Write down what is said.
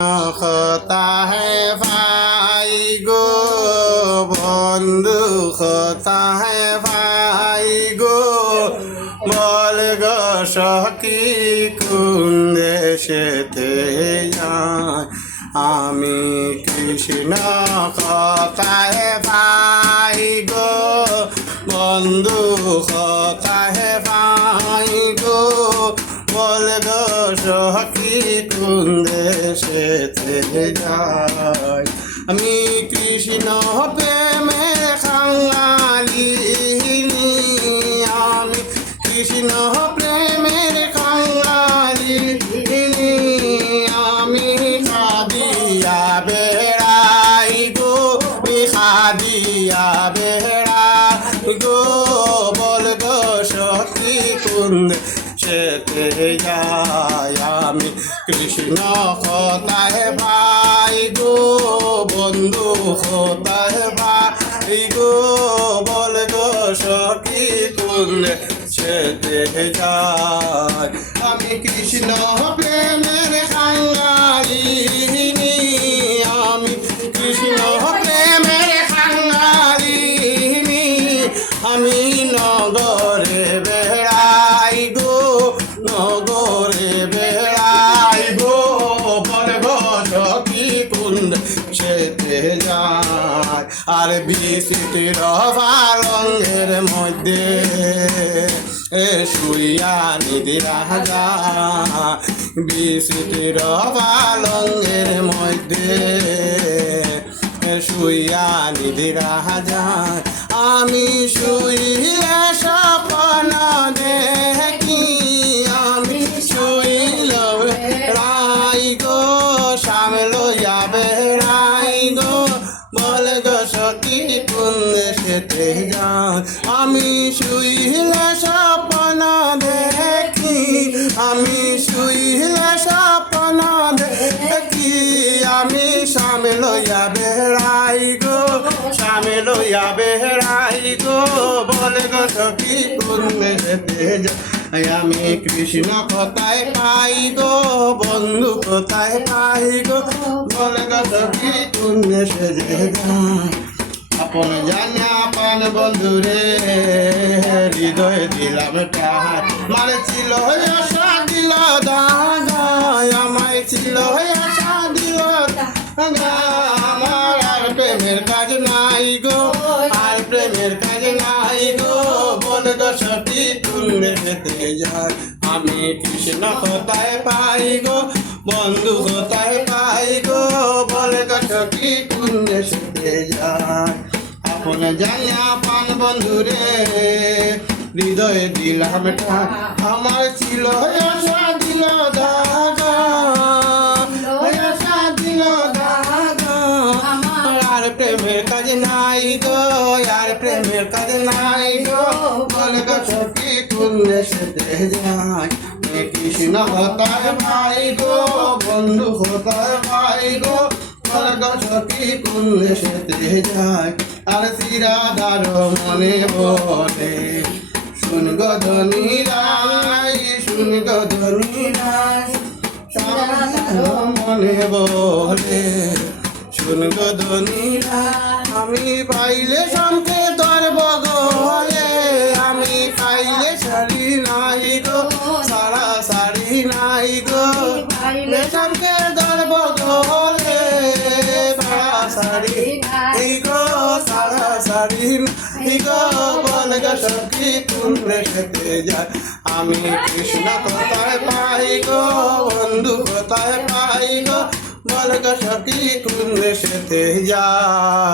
होता है भाई गो बंधु होता है भाई गो বল গো সখী কোন দেশেতে যায় আমি কৃষ্ণ কথায় ভাই গো বন্ধু কথায় ভাই গো বল গো সখী কোন দেশেতে যায় আমি কৃষ্ণ প্রেমে খাঙ্গালি আমি কৃষ্ণ প্রেমের খাঙ্গালি আমি খাদিয়া বেড়াই গো খাদিয়া বেড়াই গো বল গো সখী কুন্দ সেতে যায় আমি কৃষ্ণ কথায় ভাই গো বন্ধু কথায় ভাই গো বল গো সখী কুন্দ সেতে যায় আমি কৃষ্ণ প্রেমের খাঙ্গালি আমি কৃষ্ণ প্রেমের খাঙ্গালি আমি নগরে বেড়াই গো নগরে বেড়াই গো বল গো সখী কুন্দ সেতে যায় আর বিচিত্র পালঙ্গের মধ্যে শুইয়া নিদিরা যায় বিচিত্র পালঙ্গের মধ্যে শুইয়া নিদিরা যায় আমি শুইলে স্বপ্ন দেখি আমি শুইল রাই গো সামনে লইয়া বেড়াই গো বল গো সখী কুন্দ সেতে যায় আমি শুইলে স্বপ্ন দেখি আমি শুইলে স্বপ্ন দেখি আমি সামনে লইয়া বেড়াই গো সামনে লইয়া বেড়াই গো বল গো সখী কুন্দ সেতে যায় আমি কৃষ্ণ কোথায় পাই গো বন্ধু কোথায় পাই গো বল গো সখী কুন্দ সেতে যায় আপন জানে আপন বন্ধু রে হৃদয় দিলাম তাহার মানে ছিল আশা দিল দাগা আমায় ছিল আশা দিল দাগা আমার আর প্রেমের কাজ নাই গো আর প্রেমের কাজ নাই গো বল গো সখী কুন্দ সেতে যায় আমি কৃষ্ণ কোথায় পাই গো বন্ধু কোথায় পাই গো বল গো সখী কুন্দ সেতে যায় আপন জানি আপন বন্ধু রে হৃদয়ে দিলাম আমার ছিল আশা দিল দাগা আশা দিল দাগা আর প্রেমের কাজ নাই গো আর প্রেমের কাজ নাই গো বল গো সখী কুন্দ সেতে যায় কৃষ্ণ কোথায় পাই গো বন্ধু কোথায় পাই গো বল গো সখী কুন্দ সেতে যায় আর শ্রীরাধার মনে বলে শুন গো ধনী রাই শুন গো ধনী রাই মনে বলে শুন গো ধনী রাই আমি পাইলে সঙ্গে ধরব গো আমি পাইলে শাড়ি নাই গো সারা শাড়ি নাই গো পাইলে সঙ্গে ধরব গো শাড়ি গো সারা শাড়ি গো বল গো সখী কুন্দ সেতে যায় আমি কৃষ্ণ কোথায় পাই গো বন্ধু কোথায় পাই গো বল গো সখী কুন্দ সেতে যায়।